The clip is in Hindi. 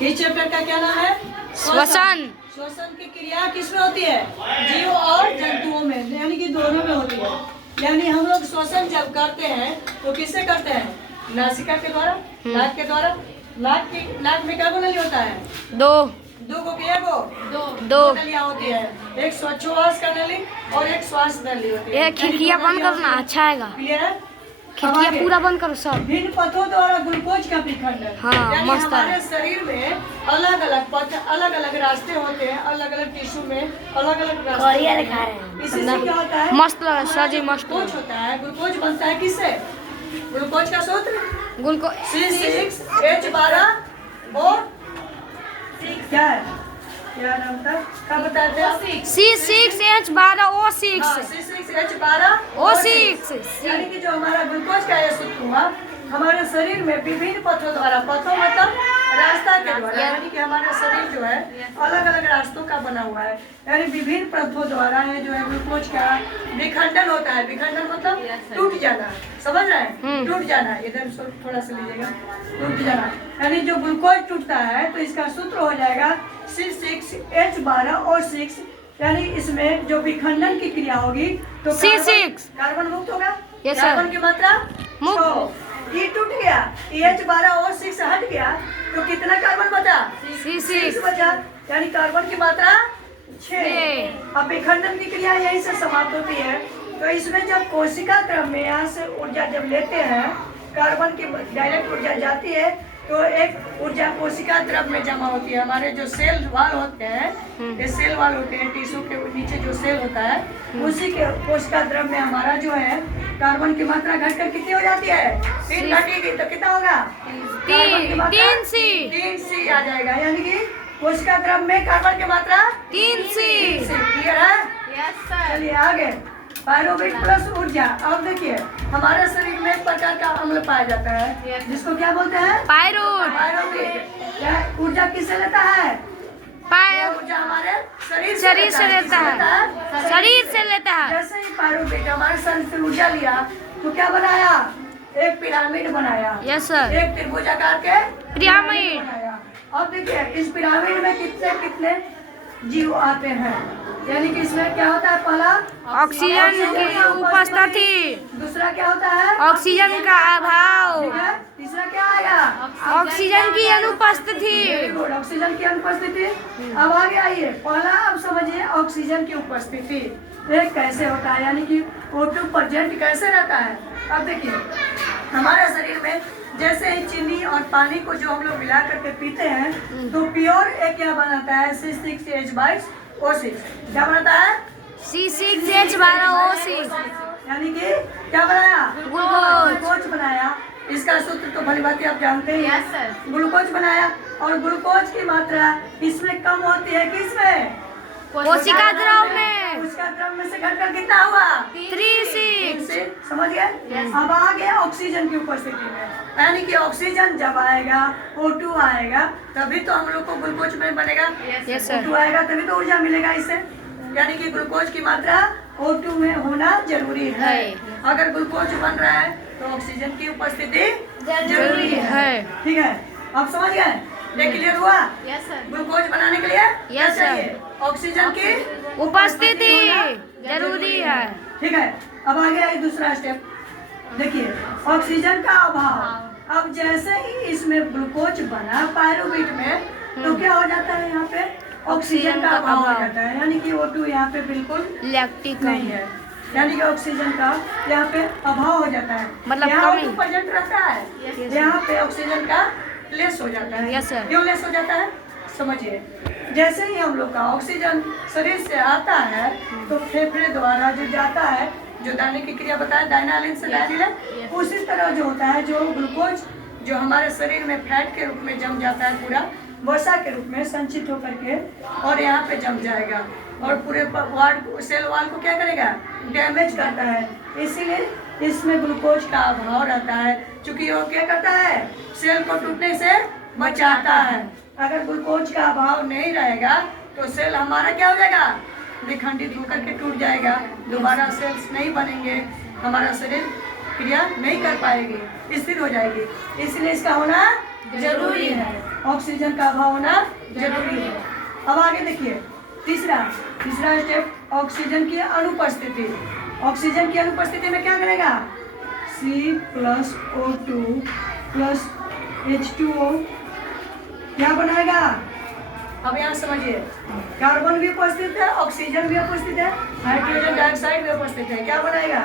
इस चैप्टर का क्या नाम है? श्वसन। श्वसन की क्रिया किसमें होती है? जीव और जंतुओं में, यानी कि दोनों में होती है। यानी हम लोग श्वसन जब करते हैं तो किससे करते हैं? नासिका के द्वारा, नाक के द्वारा। नाक में क्या नली होता है? दो को क्या को? दो नलियां होती है। एक श्वासोच्छ्वास का नली और एक श्वास नली होती है। ये खिड़कियाँ बंद करना अच्छा आएगा। क्लियर है? खिड़कियाँ पूरा बंद करो सब। भिन्न पथों द्वारा ग्लूकोज का विखंडन। हाँ, यानी मस्त है। हमारे शरीर में अलग अलग पथ, अलग अलग रास्ते होते हैं, अलग अलग टिश्यू में अलग अलग रास्ते। इसी से क्या होता है? मस्त लगा सर जी, मस्त ग्लूकोज होता है। ग्लूकोज बनता है किससे? ग्लूकोज का सूत्र C6H12 और क्या है? क्या नाम था? क्या बताते हैं? C6H12O6। C6H12O6। यानी कि जो हमारा ग्लूकोज का ये सूत्र हुआ, हमारे शरीर में विभिन्न पथों द्वारा, पथों मतलब रास्ता के द्वारा, यानी कि हमारा शरीर जो है अलग अलग रास्तों का बना हुआ है। यानी विभिन्न पथों द्वारा ये जो है ग्लूकोज का विखंडन होता है। विखंडन मतलब टूट जाना, समझ रहे हैं? टूट जाना। इधर थोड़ा सा लीजिएगा, टूट जाना। यानी जो ग्लूकोज टूटता है तो इसका सूत्र हो जाएगा C6H12O6। यानी इसमें जो विखंडन की क्रिया होगी तो C6 कार्बन मुक्त होगा। Yes, sir. कार्बन की मात्रा मुक्त। ये टूट गया, H12O6 हट गया तो कितना कार्बन बचा? C6 बचा। यानी कार्बन की मात्रा 6। अब विखंडन की क्रिया यही से समाप्त होती है। तो इसमें जब कोशिका क्रम में यहाँ से ऊर्जा जब लेते हैं, कार्बन की डायरेक्ट ऊर्जा जाती है तो एक ऊर्जा कोशिका द्रव में जमा होती है। हमारे जो सेल वाल होते हैं, ये सेल वाल होते हैं, टिश्यू के नीचे जो सेल होता है, उसी के कोशिका द्रव में हमारा जो है कार्बन की मात्रा घटकर कितनी हो जाती है? 3 घटेगी तो कितना होगा? 3C आ जाएगा। यानी कि कोशिका द्रव में कार्बन की मात्रा 3C। क्लियर है? Yes sir. चलिए आगे, पायरुवेट प्लस ऊर्जा। अब देखिए हमारे शरीर में एक प्रकार का अम्ल पाया जाता है जिसको क्या बोलते हैं? पायरुवेट। ऊर्जा किससे लेता है? ऊर्जा हमारे शरीर से लेता है। शरीर से लेता है। जैसे ही पायरुवेट हमारे शरीर से ऊर्जा लिया तो क्या बनाया? एक पिरामिड बनाया। Yes sir. एक त्रिभुजाकार के पिरामिड बनाया। अब देखिए इस पिरामिड में कितने कितने जीव आते हैं। यानी कि इसमें क्या होता है? पहला ऑक्सीजन की उपस्थिति। दूसरा क्या होता है? ऑक्सीजन का अभाव। ठीक है। तीसरा क्या आएगा? ऑक्सीजन की अनुपस्थिति। वेरी गुड, ऑक्सीजन की अनुपस्थिति। अब आगे आइए, पहला अब समझिए ऑक्सीजन की उपस्थिति ये कैसे होता है, यानी कि O2 प्रेजेंट कैसे रहता है। अब देखिए हमारे शरीर में जैसे ही चीनी और पानी को जो हम लोग मिला करके पीते हैं तो प्योर एक क्या बनाता है? C6H12O6। क्या बनाता है? C6H12O6। यानी कि क्या बनाया? ग्लूकोज। ग्लूकोज बनाया। इसका सूत्र तो भली बात आप जानते हैं। Yes sir. ग्लूकोज बनाया और ग्लूकोज की मात्रा इसमें कम होती है। किसमें? कोशिका द्रव में। कोशिका द्रव में से घटकर कितना हुआ? 3C। समझ गए? अब आ गया ऑक्सीजन की उपस्थिति में। यानी कि ऑक्सीजन जब आएगा, O2 आएगा, तभी तो हम लोग को ग्लूकोज में बनेगा। Yes sir. O2 आएगा तभी तो ऊर्जा मिलेगा इससे। यानी कि ग्लूकोज की मात्रा O2 में होना जरूरी है। अगर ग्लूकोज बन रहा है तो ऑक्सीजन की उपस्थिति जरूरी है। ठीक है, अब समझ गए? ये क्लियर हुआ? Yes sir. ग्लूकोज बनाने के लिए यस सर, ऑक्सीजन की उपस्थिति जरूरी है। ठीक है, अब आगे आई दूसरा स्टेप। देखिए ऑक्सीजन का अभाव। अब जैसे ही इसमें ग्लूकोज बना पायरुवेट में तो क्या हो जाता है? यहाँ पे ऑक्सीजन का अभाव हो जाता है। यानी कि O2 यहाँ पे बिल्कुल लैक्टिक नहीं है। यानी कि ऑक्सीजन का यहाँ पे अभाव हो जाता है। मतलब यहाँ कमी। O2 प्रेजेंट रहता है, यहाँ पे ऑक्सीजन का लेस हो जाता है। Yes sir. क्यों लेस हो जाता है? समझिए, जैसे ही हम लोग का ऑक्सीजन शरीर से आता है तो फेफड़े द्वारा जो जाता है, जो दाने की क्रिया बताया डायनालिन से डायनिलिन, उसी तरह जो होता है जो ग्लूकोज जो हमारे शरीर में फैट के रूप में जम जाता है, पूरा वसा के रूप में संचित होकर के और यहाँ पे जम जाएगा और पूरे सेल वाल को क्या करेगा? डैमेज करता है। इसीलिए इसमें ग्लूकोज का अभाव रहता है, क्योंकि वो क्या करता है? सेल को टूटने से बचाता है। अगर ग्लूकोज का अभाव नहीं रहेगा तो सेल हमारा क्या हो जाएगा? विखंडित होकर के टूट जाएगा, दोबारा सेल्स नहीं बनेंगे, हमारा शरीर क्रिया नहीं कर पाएगी, स्थिर हो जाएगी। इसलिए इसका होना जरूरी है। ऑक्सीजन का अभाव होना जरूरी है। अब आगे देखिए तीसरा स्टेप ऑक्सीजन की अनुपस्थिति। ऑक्सीजन की अनुपस्थिति में क्या करेगा? C+O2 प्लस H2O क्या बनाएगा? अब यहाँ समझिए, कार्बन भी उपस्थित है, ऑक्सीजन भी उपस्थित है, हाइड्रोजन डाइऑक्साइड भी उपस्थित है, क्या बनाएगा?